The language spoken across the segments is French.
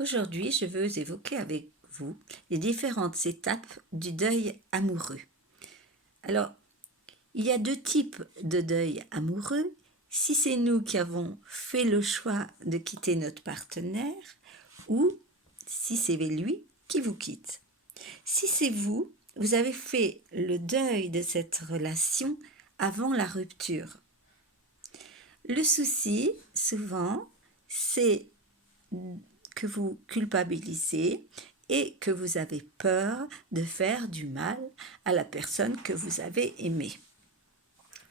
Aujourd'hui, je veux évoquer avec vous les différentes étapes du deuil amoureux. Alors, il y a deux types de deuil amoureux. Si c'est nous qui avons fait le choix de quitter notre partenaire ou si c'est lui qui vous quitte. Si c'est vous, vous avez fait le deuil de cette relation avant la rupture. Le souci, souvent, c'est que vous culpabilisez et que vous avez peur de faire du mal à la personne que vous avez aimée.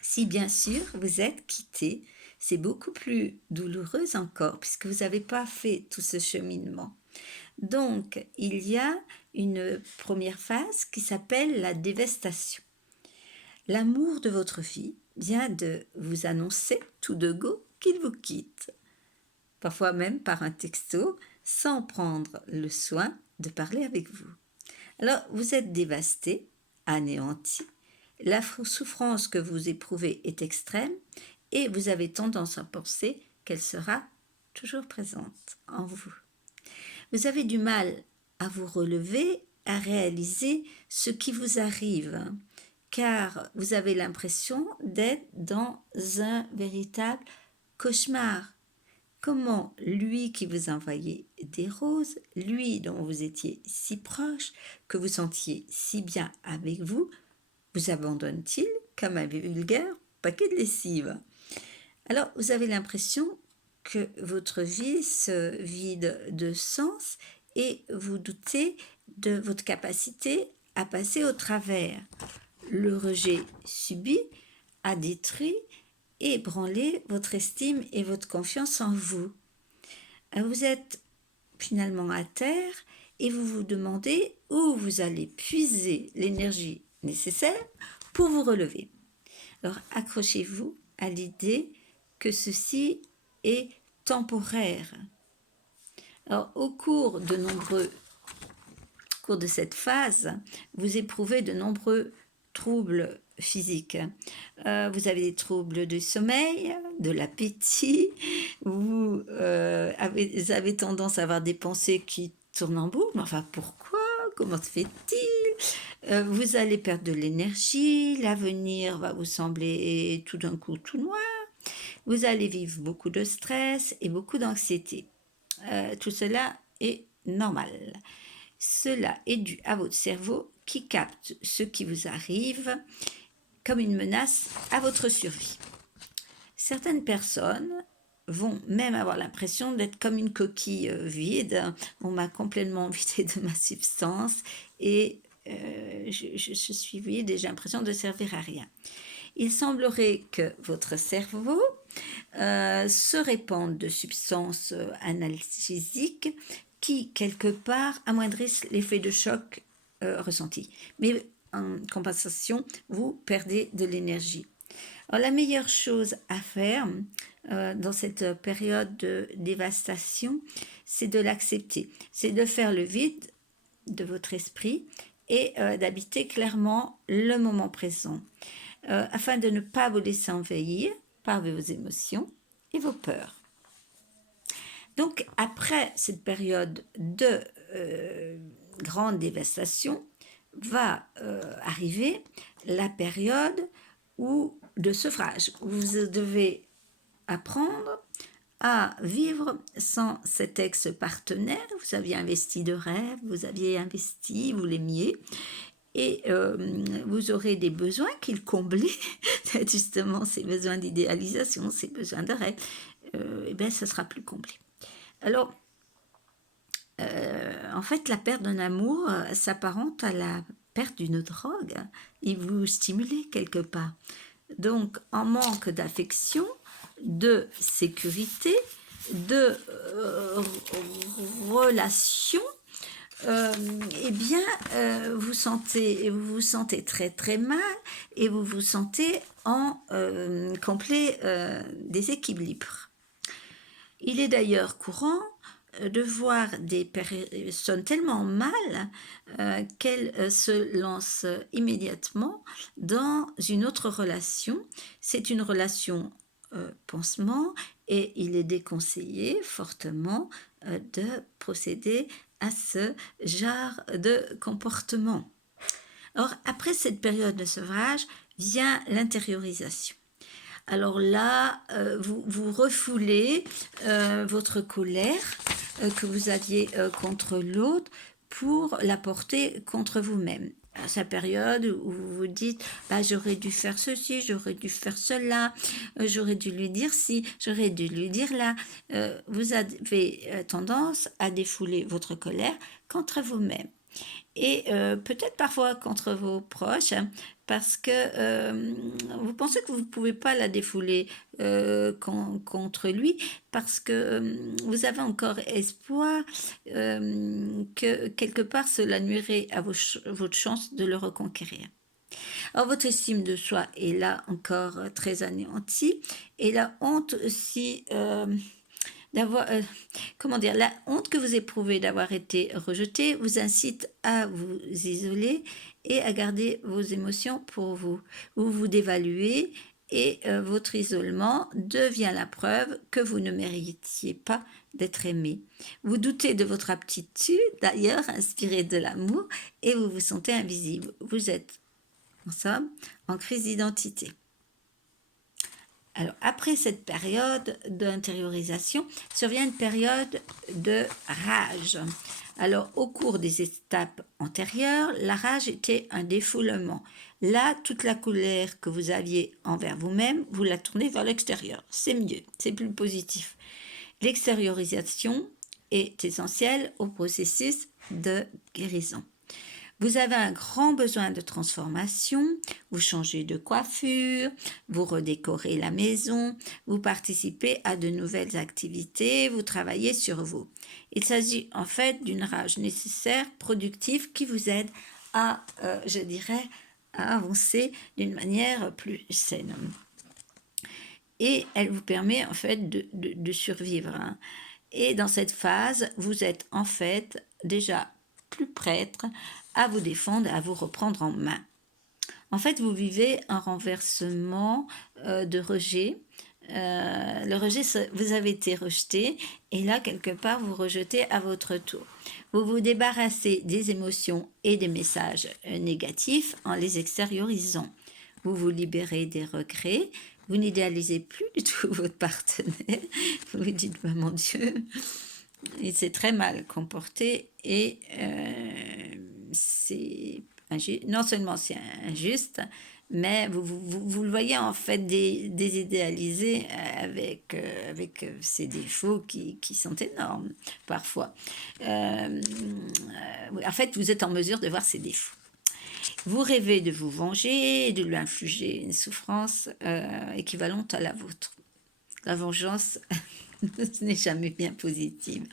Si bien sûr vous êtes quitté, c'est beaucoup plus douloureux encore puisque vous n'avez pas fait tout ce cheminement. Donc, il y a une première phase qui s'appelle la dévastation. L'amour de votre fille vient de vous annoncer tout de go qu'il vous quitte, parfois même par un texto, sans prendre le soin de parler avec vous. Alors, vous êtes dévasté, anéanti, la souffrance que vous éprouvez est extrême et vous avez tendance à penser qu'elle sera toujours présente en vous. Vous avez du mal à vous relever, à réaliser ce qui vous arrive, car vous avez l'impression d'être dans un véritable cauchemar. Comment lui qui vous envoyait des roses, lui dont vous étiez si proche, que vous sentiez si bien avec vous abandonne-t-il comme un vulgaire paquet de lessive? Alors, vous avez l'impression que votre vie se vide de sens et vous doutez de votre capacité à passer au travers. Le rejet subi a détruit et ébranlé votre estime et votre confiance en vous. Vous êtes finalement à terre et vous vous demandez où vous allez puiser l'énergie nécessaire pour vous relever. Alors accrochez-vous à l'idée que ceci est temporaire. Alors au cours de cette phase, vous éprouvez de nombreux troubles physiques. Vous avez des troubles du sommeil, de l'appétit, vous avez tendance à avoir des pensées qui tournent en boucle. Enfin, pourquoi? Comment se fait-il? Vous allez perdre de l'énergie, l'avenir va vous sembler tout d'un coup tout noir. Vous allez vivre beaucoup de stress et beaucoup d'anxiété. Tout cela est normal. Cela est dû à votre cerveau qui capte ce qui vous arrive comme une menace à votre survie. Certaines personnes vont même avoir l'impression d'être comme une coquille vide. On m'a complètement vidé de ma substance et je suis vide et j'ai l'impression de servir à rien. Il semblerait que votre cerveau se répande de substances analgésiques qui, quelque part, amoindrissent l'effet de choc ressenti. Mais en compensation, vous perdez de l'énergie. Alors, la meilleure chose à faire dans cette période de dévastation, c'est de l'accepter. C'est de faire le vide de votre esprit et d'habiter clairement le moment présent, afin de ne pas vous laisser envahir par vos émotions et vos peurs. Donc, après cette période de grande dévastation, va arriver la période de sevrage, où vous devez apprendre à vivre sans cet ex-partenaire. Vous aviez investi de rêves, vous aviez investi, vous l'aimiez, et vous aurez des besoins qu'il comblait, justement ces besoins d'idéalisation, ces besoins de rêve, et bien ça sera plus comblé. Alors, en fait, la perte d'un amour s'apparente à la perte d'une drogue. Il vous stimule quelque part. Donc, en manque d'affection, de sécurité, de relation, eh bien, vous vous sentez très très mal et vous vous sentez en complet déséquilibre. Il est d'ailleurs courant de voir des personnes tellement mal qu'elles se lancent immédiatement dans une autre relation. C'est une relation pansement et il est déconseillé fortement de procéder à ce genre de comportement. Alors, après cette période de sevrage, vient l'intériorisation. Alors là, vous refoulez votre colère que vous aviez contre l'autre pour la porter contre vous-même. À sa période où vous vous dites bah, j'aurais dû faire ceci, j'aurais dû faire cela, j'aurais dû lui dire ci, j'aurais dû lui dire là. Vous avez tendance à défouler votre colère contre vous-même. Et peut-être parfois contre vos proches, hein, parce que vous pensez que vous ne pouvez pas la défouler contre lui, parce que vous avez encore espoir que quelque part cela nuirait à votre chance de le reconquérir. Alors votre estime de soi est là encore très anéantie, et la honte aussi... d'avoir, la honte que vous éprouvez d'avoir été rejeté vous incite à vous isoler et à garder vos émotions pour vous. Vous vous dévaluez et votre isolement devient la preuve que vous ne méritiez pas d'être aimé. Vous doutez de votre aptitude, d'ailleurs, inspirée de l'amour, et vous vous sentez invisible. Vous êtes, en somme, en crise d'identité. Alors, après cette période d'intériorisation, survient une période de rage. Alors, au cours des étapes antérieures, la rage était un défoulement. Là, toute la colère que vous aviez envers vous-même, vous la tournez vers l'extérieur. C'est mieux, c'est plus positif. L'extériorisation est essentielle au processus de guérison. Vous avez un grand besoin de transformation, vous changez de coiffure, vous redécorez la maison, vous participez à de nouvelles activités, vous travaillez sur vous. Il s'agit en fait d'une rage nécessaire, productive, qui vous aide à, je dirais, à avancer d'une manière plus saine. Et elle vous permet en fait de survivre. Hein. Et dans cette phase, vous êtes en fait déjà plus prête à vous défendre, à vous reprendre en main. En fait, vous vivez un renversement de rejet. Le rejet, vous avez été rejeté et là, quelque part, vous rejetez à votre tour. Vous vous débarrassez des émotions et des messages négatifs en les extériorisant. Vous vous libérez des regrets. Vous n'idéalisez plus du tout votre partenaire. Vous vous dites, bah, mon Dieu, il s'est très mal comporté et c'est injuste. Non seulement c'est injuste, mais vous le voyez en fait désidéalisé avec ses défauts qui sont énormes parfois. En fait, vous êtes en mesure de voir ses défauts. Vous rêvez de vous venger et de lui infliger une souffrance équivalente à la vôtre. La vengeance n'est jamais bien positive.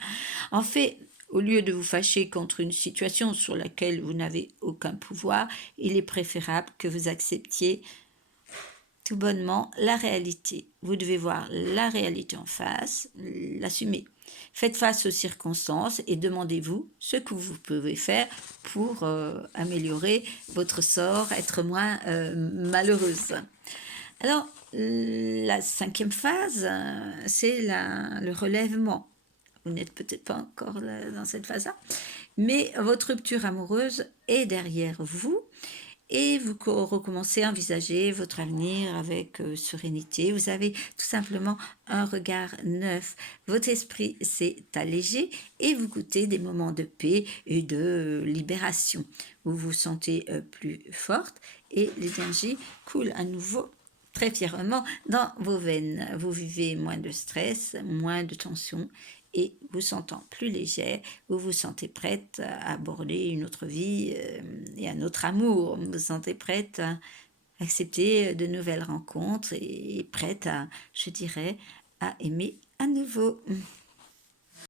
En fait, au lieu de vous fâcher contre une situation sur laquelle vous n'avez aucun pouvoir, il est préférable que vous acceptiez tout bonnement la réalité. Vous devez voir la réalité en face, l'assumer. Faites face aux circonstances et demandez-vous ce que vous pouvez faire pour améliorer votre sort, être moins malheureuse. Alors, la cinquième phase, c'est le relèvement. Vous n'êtes peut-être pas encore dans cette phase-là, mais votre rupture amoureuse est derrière vous et vous recommencez à envisager votre avenir avec sérénité. Vous avez tout simplement un regard neuf. Votre esprit s'est allégé et vous goûtez des moments de paix et de libération. Vous vous sentez plus forte et l'énergie coule à nouveau très fièrement dans vos veines. Vous vivez moins de stress, moins de tension et vous sentant plus légère, vous vous sentez prête à aborder une autre vie et un autre amour. Vous vous sentez prête à accepter de nouvelles rencontres et prête à, je dirais, à aimer à nouveau.